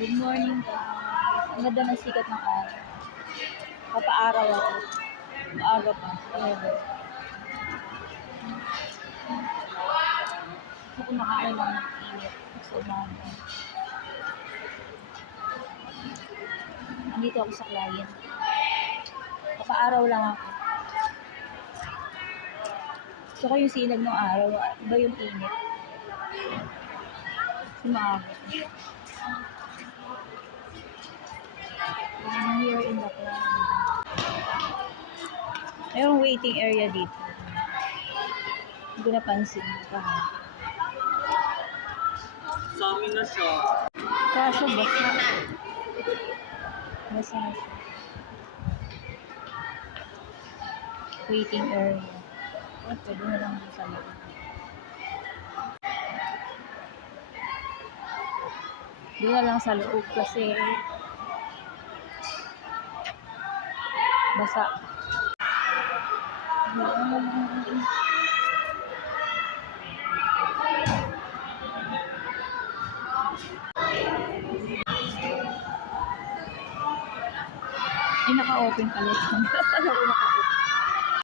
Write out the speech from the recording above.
Good morning guys. Ang ganda ng sikat ng araw. Papaaraw ako. Maaga pa. Ayun. Gusto ko makain lang ng init. Sa umaga. Nandito ako sa client. Papaaraw lang ako. Gusto ko yung sinag ng araw. Iba yung init. Maaga. I'm here in the club. Mayroong waiting area dito. Hindi ko napansin. Sa amin na siya. Kaso basa. Basa na siya. Waiting area. Oh, pwede na lang sa loob. Doon na lang sa loob kasi basa. Ay, naka-open pala. Ano ko naka